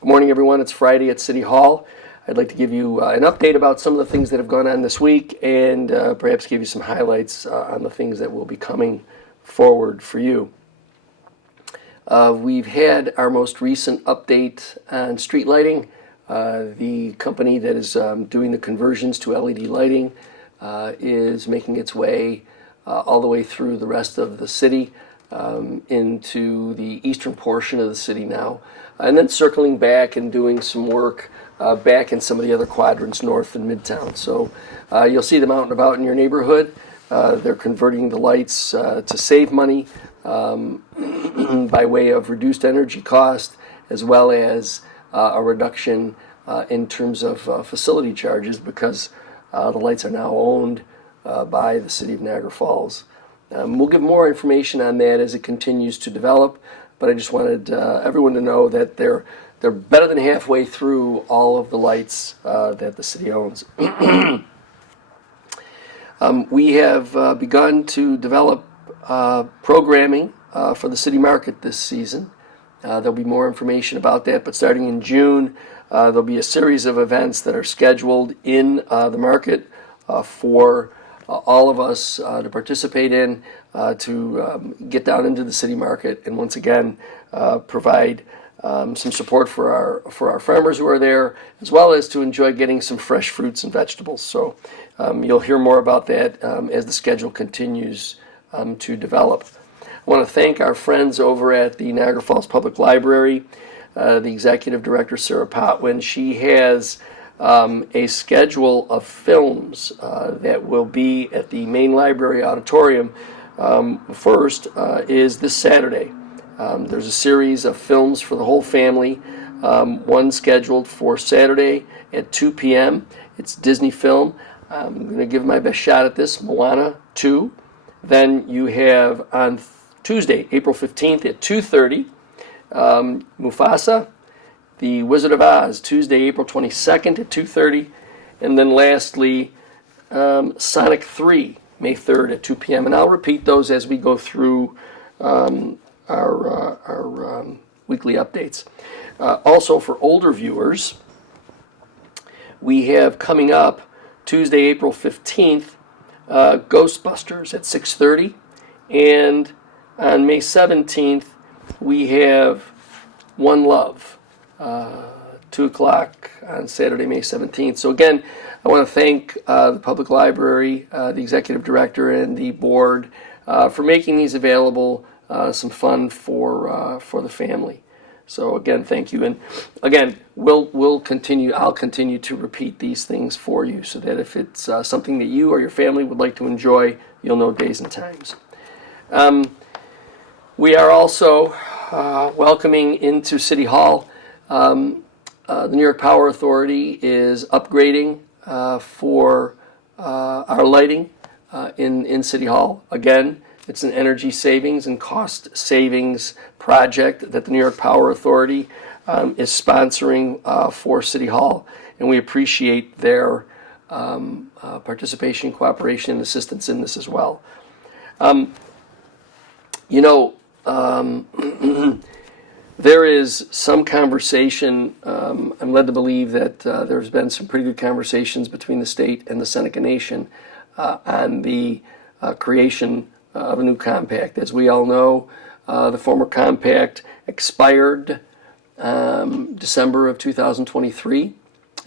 Good morning, everyone. It's Friday at City Hall. I'd like to give you an update about some of the things that have gone on this week and perhaps give you some highlights on the things that will be coming forward for you. We've had our most recent update on street lighting. The company that is doing the conversions to LED lighting is making its way all the way through the rest of the city into the eastern portion of the city now, and then circling back and doing some work back in some of the other quadrants north and midtown. So you'll see them out and about in your neighborhood. They're converting the lights to save money by way of reduced energy cost, as well as a reduction in terms of facility charges, because the lights are now owned by the city of Niagara Falls. We'll give more information on that as it continues to develop, but I just wanted everyone to know that they're better than halfway through all of the lights that the city owns. We have begun to develop programming for the city market this season. There'll be more information about that, but starting in June, there'll be a series of events that are scheduled in the market for all of us to participate in, to get down into the city market and once again provide some support for our farmers who are there, as well as to enjoy getting some fresh fruits and vegetables. So you'll hear more about that as the schedule continues to develop. I want to thank our friends over at the Niagara Falls Public Library, the executive director, Sarah Potwin. She has a schedule of films that will be at the main library auditorium. First is this Saturday. There's a series of films for the whole family, one scheduled for Saturday at 2 p.m. It's Disney film. I'm going to give my best shot at this, Moana 2. Then you have on Tuesday, April 15th at 2:30, Mufasa, The Wizard of Oz, Tuesday, April 22nd at 2:30. And then lastly, Sonic 3, May 3rd at 2 p.m. And I'll repeat those as we go through our weekly updates. Also, for older viewers, we have coming up Tuesday, April 15th, Ghostbusters at 6:30. And on May 17th, we have One Love, 2 o'clock on Saturday, May 17th. So again, I want to thank the Public Library, the Executive Director, and the Board for making these available, some fun for the family. So again, thank you. And again, I'll continue to repeat these things for you so that if it's something that you or your family would like to enjoy, you'll know days and times. We are also welcoming into City Hall. The New York Power Authority is upgrading for our lighting in City Hall. Again, it's an energy savings and cost savings project that the New York Power Authority is sponsoring for City Hall, and we appreciate their participation, cooperation, and assistance in this as well. There is some conversation, I'm led to believe that there's been some pretty good conversations between the state and the Seneca Nation on the creation of a new compact. As we all know, the former compact expired December of 2023,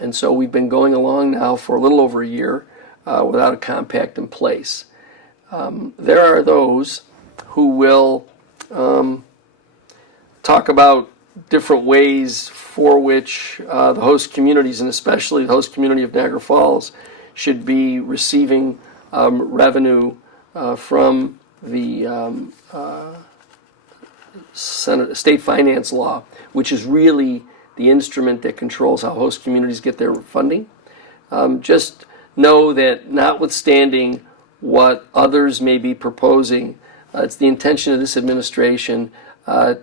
and so we've been going along now for a little over a year without a compact in place. There are those who will talk about different ways for which the host communities, and especially the host community of Niagara Falls, should be receiving revenue from the state finance law, which is really the instrument that controls how host communities get their funding. Just know that notwithstanding what others may be proposing, it's the intention of this administration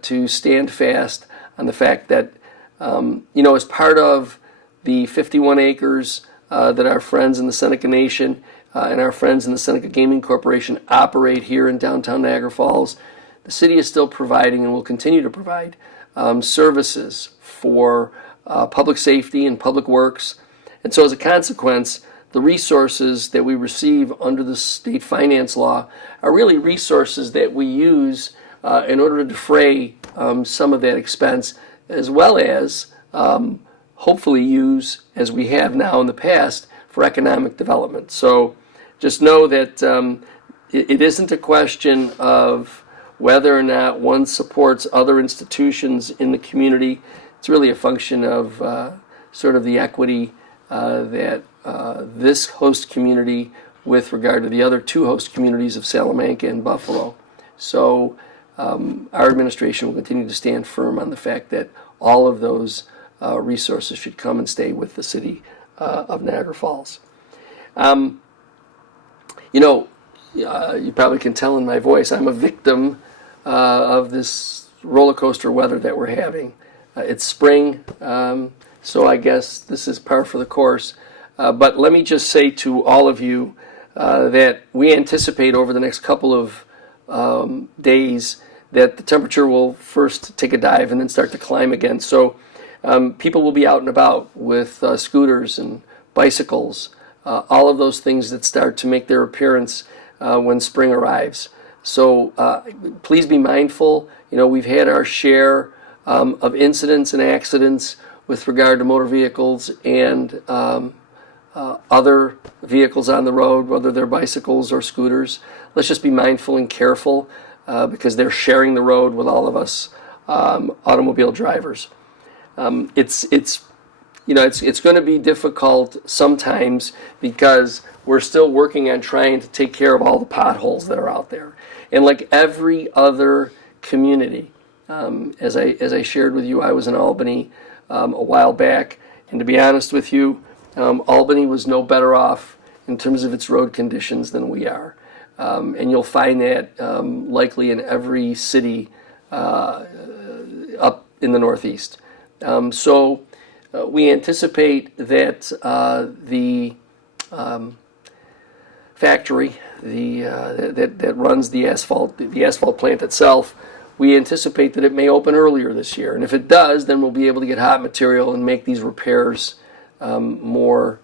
to stand fast on the fact that, as part of the 51 acres that our friends in the Seneca Nation and our friends in the Seneca Gaming Corporation operate here in downtown Niagara Falls, the city is still providing and will continue to provide services for public safety and public works. And so as a consequence, the resources that we receive under the state finance law are really resources that we use in order to defray some of that expense, as well as hopefully use, as we have now in the past, for economic development. So just know that it isn't a question of whether or not one supports other institutions in the community. It's really a function of sort of the equity that this host community with regard to the other two host communities of Salamanca and Buffalo. So our administration will continue to stand firm on the fact that all of those resources should come and stay with the city of Niagara Falls. You probably can tell in my voice, I'm a victim of this roller coaster weather that we're having. It's spring, so I guess this is par for the course. But let me just say to all of you that we anticipate over the next couple of days that the temperature will first take a dive and then start to climb again. So people will be out and about with scooters and bicycles, all of those things that start to make their appearance when spring arrives. So please be mindful. We've had our share of incidents and accidents with regard to motor vehicles and other vehicles on the road, whether they're bicycles or scooters. Let's just be mindful and careful because they're sharing the road with all of us automobile drivers. It's going to be difficult sometimes because we're still working on trying to take care of all the potholes that are out there. And like every other community, as I shared with you, I was in Albany a while back, and to be honest with you, Albany was no better off in terms of its road conditions than we are. And you'll find that likely in every city up in the Northeast. So we anticipate that the factory that runs the asphalt plant itself, we anticipate that it may open earlier this year. And if it does, then we'll be able to get hot material and make these repairs more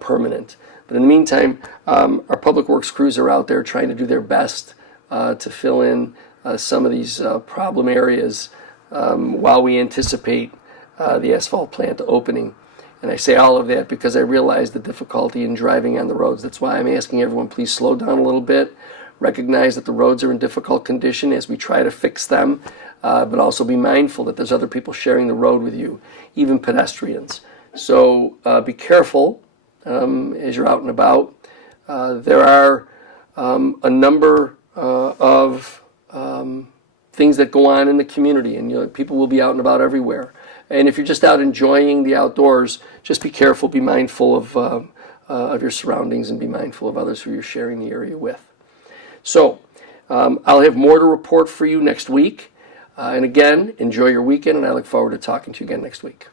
permanent. But in the meantime, our public works crews are out there trying to do their best to fill in some of these problem areas while we anticipate the asphalt plant opening. And I say all of that because I realize the difficulty in driving on the roads. That's why I'm asking everyone, please slow down a little bit. Recognize that the roads are in difficult condition as we try to fix them, but also be mindful that there's other people sharing the road with you, even pedestrians. So be careful as you're out and about. There are a number of things that go on in the community, and people will be out and about everywhere. And if you're just out enjoying the outdoors, just be careful, be mindful of your surroundings, and be mindful of others who you're sharing the area with. So I'll have more to report for you next week. And again, enjoy your weekend, and I look forward to talking to you again next week.